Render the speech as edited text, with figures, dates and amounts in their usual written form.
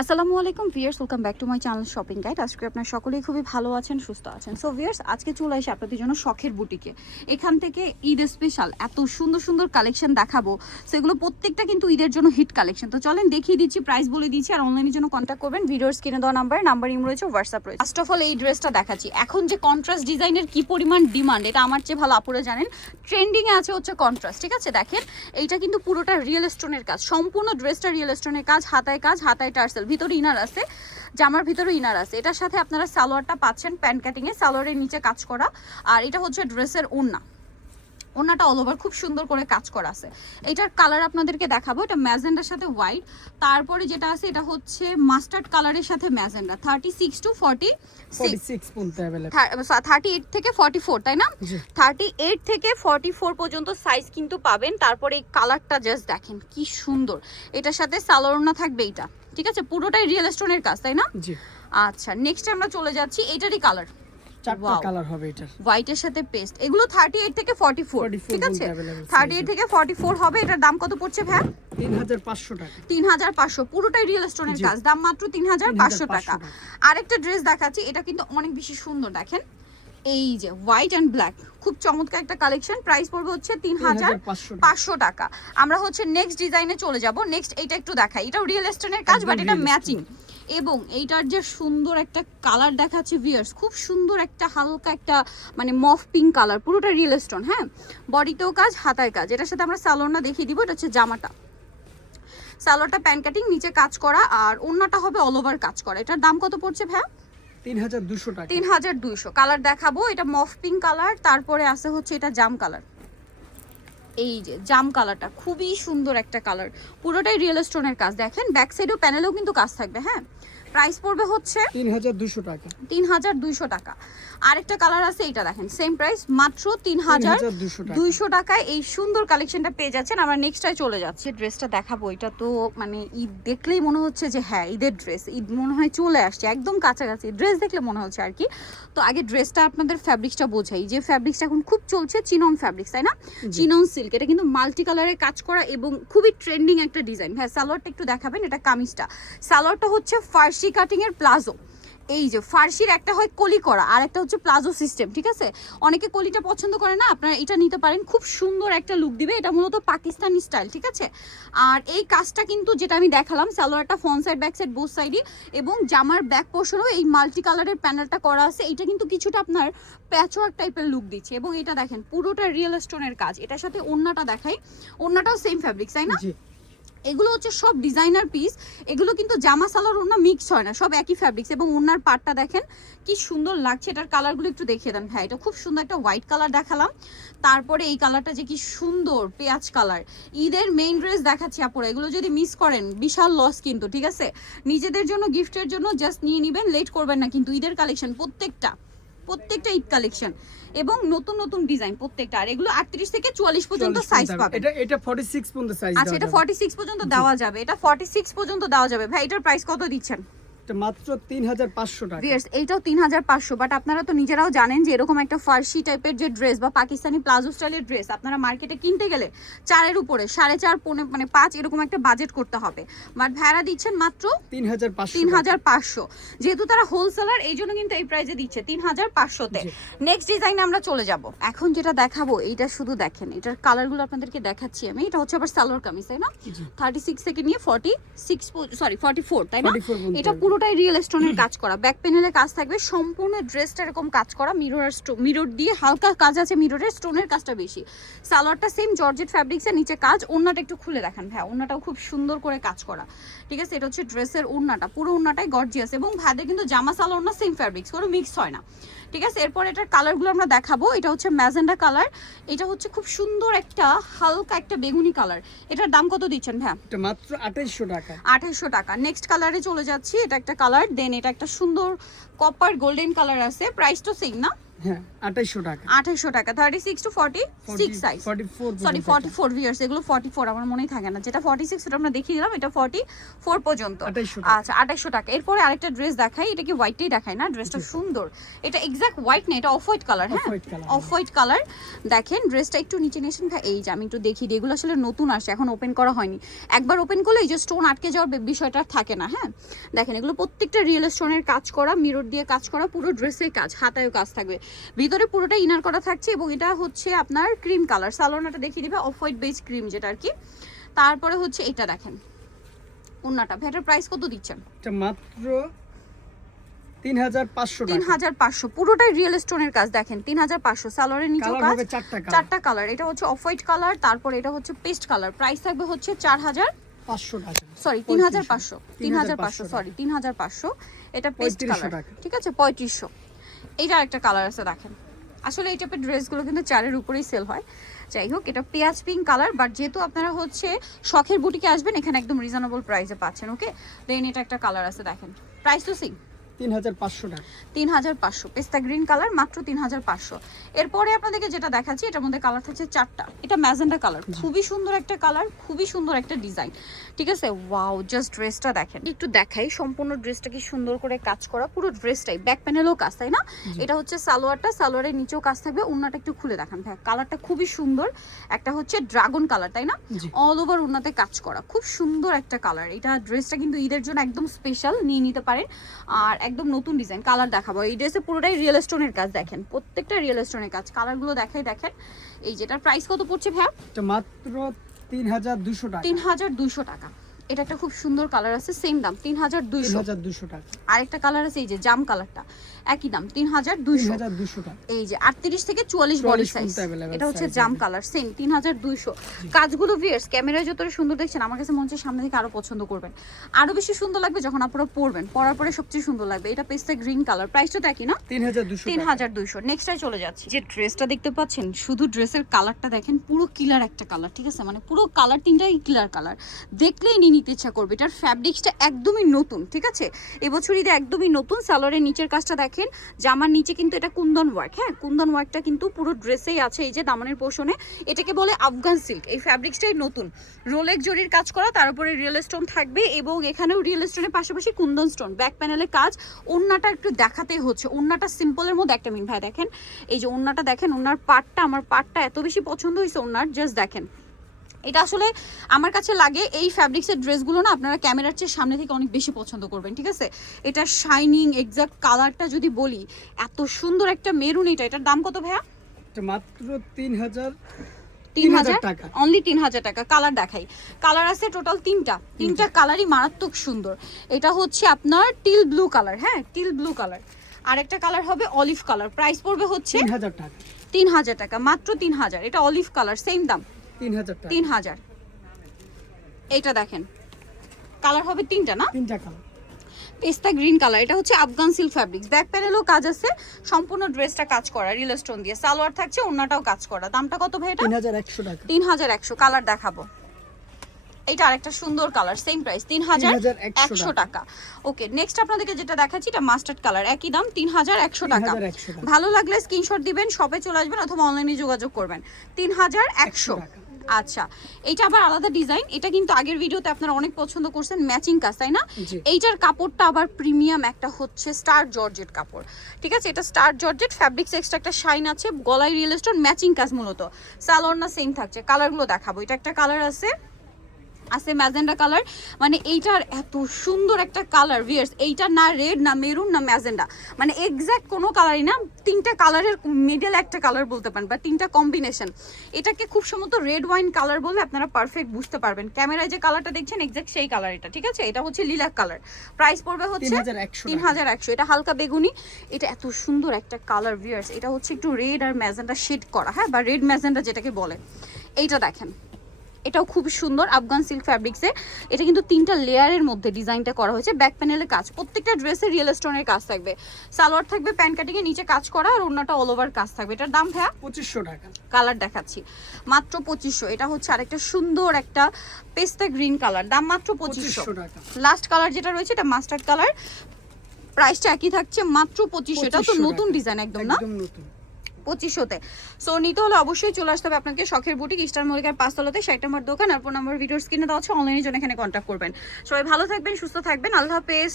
আসসালামু আলাইকুম viewers, welcome back to my channel shopping guide. আজকে আপনার সকলেই খুবই ভালো আছেন, সুস্থ আছেন। সো ভিউয়ার্স, আজকে চলে আসি আপনাদের জন্য শখের বুটিকে। এখান থেকে ঈদ স্পেশাল এত সুন্দর সুন্দর কালেকশন দেখাবো, সেগুলো প্রত্যেকটা কিন্তু ঈদের জন্য হিট কালেকশন। তো চলেন দেখিয়ে দিচ্ছি, প্রাইস বলে দিচ্ছি, আর অনলাইনের জন্য কন্ট্যাক্ট করবেন। ভিডিওর স্ক্রিনে দেওয়া নাম্বার ইম রয়েছে, হোয়াটসঅ্যাপ রয়েছে। ফার্স্ট অফ অল এই ড্রেসটা দেখাচ্ছি। এখন যে কন্ট্রাস্ট ডিজাইনের কি পরিমাণ ডিমান্ড, এটা আমার চেয়ে ভালো আপুরা জানেন। ট্রেন্ডিংয়ে আছে হচ্ছে কন্ট্রাস্ট, ঠিক আছে। দেখেন এইটা কিন্তু পুরোটা রিয়েল স্টোনের কাজ, সম্পূর্ণ ড্রেসটা রিয়েল স্টোনের কাজ, হাতায় টার্সেল, ভিতরে ইনার আছে, জামার ভিতরে ইনার আছে। এটার সাথে আপনারা সালোয়ারটা পাচ্ছেন প্যান্ট কাটিং এ, সালোয়ারের নিচে কাজ করা, আর এটা হচ্ছে ড্রেসের ওড়নাটা অল ওভার খুব সুন্দর করে কাজ করা আছে। এটার কালার আপনাদেরকে দেখাবো, এটা ম্যাজেন্ডার সাথে হোয়াইট, তারপরে যেটা আছে এটা হচ্ছে মাস্টার্ড কালারের সাথে ম্যাজেন্ডা। 36 টু 46 পর্যন্ত अवेलेबल, 38 থেকে 44, তাই না? 38 থেকে 44 পর্যন্ত সাইজ কিন্তু পাবেন। তারপরে এই কালারটা জাস্ট দেখেন কি সুন্দর। এটার সাথে সালোয়ার ওড়না থাকবে এইটা, ঠিক আছে। পুরোটাই রিয়েল স্টোনের কাজ, তাই না? জি। আচ্ছা, নেক্সট আমরা চলে যাচ্ছি, এটারই কালার, চারটা কালার হবে এটার, হোয়াইটের সাথে পেস্ট। এগুলো 38 থেকে 44, ঠিক আছে। 38 থেকে 44 হবে। এটার দাম কত পড়ছে ভাই? 3500 টাকা। 3500, পুরোটাই রিয়েল স্টোনের কাজ, দাম মাত্র 3500 টাকা। আরেকটা ড্রেস দেখাচ্ছি, এটা কিন্তু অনেক বেশি সুন্দর। দেখেন এই যে হোয়াইট অ্যান্ড ব্ল্যাক, খুব চমৎকার একটা কালেকশন। প্রাইস পড়বে হচ্ছে 3500 টাকা। আমরা হচ্ছে নেক্সট ডিজাইনে চলে যাব। নেক্সট এইটা একটু দেখাই, এটা রিয়েল স্টোনের কাজ, বাট এটা ম্যাচিং। এবং এইটার যে সুন্দর একটা কালার দেখাচ্ছে ভিউয়ার্স, খুব সুন্দর একটা হালকা একটা মানে মফ পিঙ্ক কালার, পুরোটা রিয়েল স্টোন। হ্যাঁ, বডিতেও কাজ, হাতায় কাজ। এটার সাথে আমরা সালোয়ারটা দেখিয়ে দিব। এটা হচ্ছে জামাটা, সালোয়ারটা প্যান্ট কাটিং, নিচে কাজ করা, আর ওড়নাটা হবে অল ওভার কাজ করা। এটার দাম কত পড়ছে ভাই? 3200 টাকা। 3200। কালার দেখাবো, এটা মফ পিঙ্ক কালার, তারপরে আছে হচ্ছে এটা জাম কালার। এই যে জাম কালারটা খুবই সুন্দর একটা কালার, পুরোটাই রিয়েল স্টোনের কাজ। দেখেন ব্যাক সাইডেও প্যানেলেও কিন্তু কাজ থাকবে। হ্যাঁ, প্রাইস পড়বে হচ্ছে 3200 টাকা। 3200 টাকা। আরেকটা কালার আছে, এটা দেখেন সেম প্রাইস, মাত্র 3200 টাকায় এই সুন্দর কালেকশনটা পেয়ে যাচ্ছেন। আমরা নেক্সটটায় চলে যাচ্ছি, ড্রেসটা দেখাবো। এটা তো মানে ঈদ দেখলেই মনে হচ্ছে যে হ্যাঁ ঈদের ড্রেস, ঈদ মনে হয় চলে আসছে, একদম কাছাকাছি ড্রেস দেখলে মনে হচ্ছে আর কি। তো আগে ড্রেসটা আপনাদের ফ্যাব্রিক্সটা বোঝাই, যে ফ্যাব্রিক্সটা এখন খুব চলছে চিনন ফ্যাব্রিক্স, তাই না? চিনন সিল্ক, এটা কিন্তু মাল্টি কালারে কাজ করা এবং খুবই ট্রেন্ডিং একটা ডিজাইন। হ্যাঁ, সালোয়ারটা একটু দেখাবেন। এটা কামিজটা, সালোয়ারটা হচ্ছে ফার্সি কাটিং এর প্লাজো। এই যে ফার্সির একটা হয় কলি করা, আর একটা হচ্ছে প্লাজো সিস্টেম, ঠিক আছে। অনেকে কলিটা পছন্দ করে না, আপনারা এটা নিতে পারেন, খুব সুন্দর একটা লুক দিবে। এটা মূলত পাকিস্তানি স্টাইল, ঠিক আছে। আর এই কাজটা কিন্তু যেটা আমি দেখালাম, সালোয়ারটা front side back side both সাইডই, এবং জামার ব্যাক পোর্শনেও এই মাল্টি কালারের প্যানেলটা করা আছে। এটা কিন্তু কিছুটা আপনার প্যাচওয়ার্ক টাইপের লুক দিচ্ছে, এবং এটা দেখেন পুরোটা রিয়েল স্টোনের কাজ। এটার সাথে ওড়নাটা দেখাই, ওড়নাটাও সেম ফ্যাব্রিক্স, তাই না? এগুলো হচ্ছে সব ডিজাইনার পিস, এগুলো কিন্তু জামা সালোয়ার ওড়না মিক্স হয় না, সব একই ফ্যাব্রিক্স। এবং ওড়নার পাটটা দেখেন কি সুন্দর লাগছে। এটার কালারগুলো একটু দেখিয়ে দেন ভাই। এটা খুব সুন্দর একটা হোয়াইট কালার দেখালাম, তারপরে এই কালারটা যে কি সুন্দর পেঁয়াজ কালার। ঈদের মেইন ড্রেস দেখাচ্ছি আপুরা, এগুলো যদি মিস করেন বিশাল লস কিন্তু, ঠিক আছে। নিজেদের জন্য গিফটের জন্য জাস্ট নিয়ে নেবেন, লেট করবেন না কিন্তু। ঈদের কালেকশন প্রত্যেকটা ঈদ কালেকশন, এবং নতুন নতুন ডিজাইন প্রত্যেকটা। আর এগুলো 38 থেকে 44 পর্যন্ত সাইজ পাবে। এটা 46 পর্যন্ত সাইজ। আচ্ছা, এটা 46 পর্যন্ত দেওয়া যাবে, এটা 46 পর্যন্ত দেওয়া যাবে। ভাই এটার প্রাইস কত দিচ্ছেন? এটা মাত্র 3500 টাকা। ভিউয়ার্স, এইটাও 3500। বাট আপনারা তো নিজেরাও জানেন যে এরকম একটা ফার্সি টাইপের যে ড্রেস বা পাকিস্তানি প্লাজো স্টাইলের ড্রেস আপনারা মার্কেটে কিনতে গেলে 4 উপরে 4.5 মানে 5 এরকম একটা বাজেট করতে হবে। বাট ভাড়া দিচ্ছেন মাত্র 3500। যেহেতু তারা হোলসেলার, এই জন্য কিন্তু এই প্রাইসে দিচ্ছে 3500-তে। নেক্সট ডিজাইনে আমরা চলে যাব। এখন যেটা দেখাবো এইটা শুধু দেখেন, এটার কালারগুলো আপনাদেরকে দেখাচ্ছি আমি। এটা হচ্ছে আবার সালোয়ার কামিজ, তাই না? 36 থেকে নিয়ে 44, তাই না? এটা পুরোটাই রিয়েল স্টোনের কাজ করা, ব্যাক প্যানেলে কাজ থাকবে, সম্পূর্ণ ড্রেসটা এরকম কাজ করা। মিরর দিয়ে হালকা কাজ আছে, মিররের স্টোনের কাজটা বেশি। সালোয়ারটা সেম জর্জেট ফ্যাব্রিক্সের, নিচে কাজ। ওড়নাটা একটু খুলে দেখেন ভাই, ওড়নাটাও খুব সুন্দর করে কাজ করা, ঠিক আছে। এটা হচ্ছে ড্রেসের ওড়নাটা, পুরো ওড়নাটাই গর্জিয়াস, এবং ভাইদের কিন্তু জামা সালোয়ার না সেম ফ্যাব্রিক্স, কোনো মিক্স হয় না, ঠিক আছে। এরপর এটার কালারগুলো আমরা দেখাবো। এটা হচ্ছে ম্যাজেন্ডা কালার, এটা হচ্ছে খুব সুন্দর একটা হালকা একটা বেগুনি কালার। এটার দাম কত দিচ্ছেন ভাই? এটা মাত্র 2800 টাকা। 2800 টাকা। নেক্সট কালারে চলে যাচ্ছি, এটা একটা কালার, দেন এটা একটা সুন্দর কপার গোল্ডেন কালার আছে, প্রাইস তো সেম না? হ্যাঁ 2800 টাকা 2800 টাকা 36 টু 46 সাইজ 44 সরি 44 ভিউয়ার্স, এগুলো 44 আমার মনেই থাকে না, যেটা 46 সেটা আমরা দেখিয়ে দিলাম, এটা 44 পর্যন্ত। 2800 টাকা। আচ্ছা 2800 টাকা। এরপরে আরেকটা ড্রেস দেখাই, এটা কি হোয়াইটটাই দেখাই না, ড্রেসটা সুন্দর, এটা এক্স্যাক্ট হোয়াইট না, এটা অফ হোয়াইট কালার। হ্যাঁ Off-white color, off white colour. দেখেন ড্রেসটা একটু নিচে নিয়েছেন, এই যে আমি একটু দেখিয়ে দিই, এগুলো আসলে নতুন আসছে, এখন ওপেন করা হয়নি, একবার ওপেন করলে এই যে স্টোন আটকে যাওয়ার বিষয়টা থাকে না। হ্যাঁ দেখেন এগুলো প্রত্যেকটা রিয়েল স্টোনের কাজ করা, মিরর দিয়ে কাজ করা, পুরো ড্রেসের কাজ, হাতায়ও কাজ থাকবে, ভিতরে পুরোটা ইনার করা থাকছে, এবং এটা হচ্ছে আপনার ক্রিম কালার, সালোয়ারটা দেখিয়ে দিবে অফ হোয়াইট বেজ ক্রিম যেটা আর কি। তারপরে হচ্ছে এটা দেখেন ওন্নাটা, ভেটার প্রাইস কত দিচ্ছেন? এটা মাত্র 3500 টাকা। 3500, পুরোটাই রিয়েল স্টোনের কাজ। দেখেন 3500, সালোয়ারের নিচেও কালার কাজ, হবে চারটা কালার, এটা হচ্ছে অফ হোয়াইট কালার, তারপর এটা হচ্ছে পেস্ট কালার। প্রাইস থাকবে হচ্ছে 4500 টাকা। সরি 3500, 3500 সরি 3500, এটা পেস্ট 3500 কালার, টাকা। ঠিক আছে 3500। এইটা আরেকটা কালার আছে দেখেন, আসলে এই টাইপের ড্রেসগুলো কিন্তু 4-এর উপরেই সেল হয়। যাই হোক এটা পেঁয়াজ পিঙ্ক কালার, বাট যেহেতু আপনারা হচ্ছে শখের বুটিকে আসবেন, এখানে একদম রিজনেবল প্রাইসে পাচ্ছেন। ওকে দেন এটা একটা কালার আছে দেখেন, প্রাইস তো সেম 3500 টাকা। 3500, পেস্তা গ্রিন কালার, মাত্র 3500। এরপরে আপনাদেরকে যেটা দেখাচ্ছি, এটার মধ্যে কালার থাকছে 4টা, এটা ম্যাজেন্ডা কালার, খুবই সুন্দর একটা কালার, খুবই সুন্দর একটা ডিজাইন, ঠিক আছে। ওয়াও জাস্ট ড্রেসটা দেখেন, একটু দেখাই, সম্পূর্ণ ড্রেসটা কি সুন্দর করে কাজ করা, পুরো ড্রেসটাই ব্যাক প্যানেলও কাজ, তাই না? এটা হচ্ছে সালোয়ারটা, সালোয়ারের নিচেও কাজ থাকবে, ওন্নাটা একটু খুলে দেখান ভাই, কালারটা খুবই সুন্দর, একটা হচ্ছে ড্রাগন কালার, তাই না? অল ওভার ওন্নাতে কাজ করা, খুব সুন্দর একটা কালার। এটা ড্রেসটা কিন্তু ঈদের জন্য একদম স্পেশাল, নিয়ে নিতে পারেন, আর একদম নতুন ডিজাইন। কালার দেখাবো, এই ড্রেসে পুরোটাই রিয়েল স্টোনের কাজ, দেখেন প্রত্যেকটা রিয়েল স্টোনের কাজ, কালারগুলো দেখাই দেখেন। এই যেটার প্রাইস কত পড়ছে ভাইয়া? এটা মাত্র 3200 টাকা। 3200 টাকা। এটা একটা খুব সুন্দর কালার আছে, সেম দাম 3200 টাকা। আরেকটা কালার আছে এই যে জাম কালারটা, একই দাম 3200 টাকা। এই যে 38 থেকে 44 বডি সাইজ, এটা হচ্ছে জাম কালার, সেম 3200। কাজগুলো ভিউয়ার্স ক্যামেরায় যতটা সুন্দর দেখছেন, আমার কাছে মনে হচ্ছে সামনে থেকে আরো পছন্দ করবেন, আরো বেশি সুন্দর লাগবে যখন আপনারা পরবেন, পরার পরে সবচেয়ে সুন্দর লাগবে। এটা পেস্তা গ্রিন কালার, প্রাইসটা দেখি না 3200। নেক্সটটাই চলে যাচ্ছি, যে ড্রেসটা দেখতে পাচ্ছেন, শুধু ড্রেসের কালারটা দেখেন, পুরো কিলার একটা কালার, ঠিক আছে, মানে পুরো কালার তিনটাই কিলার কালার, দেখলেই নিয়ে নিতে ইচ্ছা করবে। এটার ফ্যাব্রিক্সটা একদমই নতুন, ঠিক আছে, এবছর ঈদে একদমই নতুন। সালোয়ারের নিচের কাজটা দেখেন, জামার নিচে কিন্তু এটা কুন্দন ওয়ার্ক, হ্যাঁ কুন্দন ওয়ার্কটা কিন্তু পুরো ড্রেসেই আছে, এই যে দামানের পোর্শনে, এটাকে বলে আফগান সিল্ক। এই ফ্যাব্রিক্সটাই নতুন, রোলেক জরির কাজ করা, তার উপরে রিয়েল স্টোন থাকবে, এবং এখানেও রিয়েল স্টোনের পাশাপাশি কুন্দন স্টোন, ব্যাক প্যানেলে কাজ। ওন্নাটা একটু দেখাতেই হচ্ছে, ওন্নাটা সিম্পলের মধ্যে একটা মিন ভাই দেখেন, এই যে ওন্নাটা দেখেন, ওন্নার পাটটা, আমার পাটটা এত বেশি পছন্দ হয়েছে ওন্নার, জাস্ট দেখেন। এটা আসলে আমার কাছে লাগে এই ফ্যাব্রিক্সের ড্রেসগুলো না আপনারা ক্যামেরার চেয়ে সামনে থেকে অনেক বেশি পছন্দ করবেন, ঠিক আছে। এটা শাইনিং এক্সাক্ট কালারটা যদি বলি, এত সুন্দর একটা মেরুন, এটার দাম কত ভাইয়া? এটা মাত্র 3000 টাকা, অনলি 3000 টাকা। কালার দেখাই, কালার আছে টোটাল তিনটা কালারই মারাত্মক সুন্দর। এটা হচ্ছে আপনার টিল ব্লু কালার, হ্যাঁ টিল ব্লু কালার, আরেকটা কালার হবে অলিভ কালার। প্রাইস পড়বে হচ্ছে 3000 টাকা। 3000 টাকা, মাত্র 3000। এটা অলিভ কালার, সেম দাম 3000 টাকা। 3000। এইটা দেখেন, কালার হবে তিনটা না, তিনটা কালার। পেস্তা গ্রিন কালার, এটা হচ্ছে আফগান সিল্ক ফ্যাব্রিক্স, ব্যাক প্যানেলও কাজ আছে, সম্পূর্ণ ড্রেসটা কাজ করা রিয়েল স্টোন দিয়ে, সালোয়ার থাকছে, ওন্নাটাও কাজ করা। দামটা কত ভাই এটা? 3100 টাকা। 3100। কালার দেখাবো, এটা আরেকটা সুন্দর কালার, সেম প্রাইস 3100 টাকা। ওকে নেক্সট আপনাদেরকে যেটা দেখাচ্ছি, এটা মাস্টার্ড কালার, একই দাম 3100 টাকা। ভালো লাগলে স্ক্রিনশট দিবেন, শপে চলে আসবেন অথবা অনলাইনে যোগাযোগ করবেন। 3100। আচ্ছা এটা আবার আলাদা ডিজাইন, এটা কিন্তু আগের ভিডিওতে আপনারা অনেক পছন্দ করছেন, ম্যাচিং কাজ, তাই না? এইটার কাপড়টা আবার প্রিমিয়াম, একটা হচ্ছে স্টার জর্জেট কাপড়, ঠিক আছে, এটা স্টার জর্জেট ফ্যাব্রিক্স, এক্সট্রা একটা শাইন আছে, গলায় রিয়েল স্টোন, ম্যাচিং কাজ মূলত। সালোয়ার না সেম থাকছে। কালারগুলো দেখাবো, এটা একটা কালার আছে ম্যাজেন্ডা কালার, মানে এইটার এত সুন্দর একটা কালার ভিউয়ার্স, এইটা না রেড না মেরুন না ম্যাজেন্ডা, মানে এক্স্যাক্ট কোনো কালারই না, তিনটা কালারের মিডল একটা কালার বলতে পারেন, বা তিনটা কম্বিনেশন। এটাকে খুব সম্ভবত রেড ওয়াইন কালার বলে আপনারা পারফেক্ট বুঝতে পারবেন, ক্যামেরায় যে কালারটা দেখছেন এক্স্যাক্ট সেই কালার এটা, ঠিক আছে। এটা হচ্ছে লিলাক কালার, প্রাইস পড়বে হচ্ছে 3100। এটা হালকা বেগুনি, এটা এত সুন্দর একটা কালার ভিউয়ার্স, এটা হচ্ছে একটু রেড আর ম্যাজেন্ডা শেড করা, হ্যাঁ বা রেড ম্যাজেন্ডা যেটাকে বলে। এইটা দেখেন, এটাও খুব সুন্দর আফগান সিল্ক ফ্যাব্রিক্সে, এটা কিন্তু তিনটা লেয়ারের মধ্যে ডিজাইনটা করা হয়েছে, ব্যাক প্যানেলের কাজ, প্রত্যেকটা ড্রেসে রিয়েল স্টোনের কাজ থাকবে, সালোয়ার থাকবে প্যান্ট কাটিং এর নিচে কাজ করা, আর ওন্নাটা অল ওভার কাজ থাকবে। এটার দাম ভাইয়া 2500 টাকা। কালার দেখাচ্ছি, মাত্র 2500। এটা হচ্ছে আরেকটা সুন্দর একটা পেস্তা গ্রিন কালার, দাম মাত্র 2500 টাকা। লাস্ট কালার যেটা রয়েছে এটা মাস্টার্ড কালার, প্রাইসটা একই থাকছে মাত্র 2500। এটা তো 2500 নতুন টাকা। ডিজাইন একদম না, একদম নতুন। 2500-তে। সো নিতে হলে অবশ্যই চলে আসতে হবে আপনাকে শখের বুটিক, ইস্টার্ন মল্লিকার 5 তলাতে 60 নম্বর দোকান, আর 4 নম্বর ভিডিওর স্ক্রিনে দেওয়া আছে, অনলাইনের জন্য এখানে কন্ট্যাক্ট করবেন। সবাই ভালো থাকবেন, সুস্থ থাকবেন, আল্লাহ হাফেজ।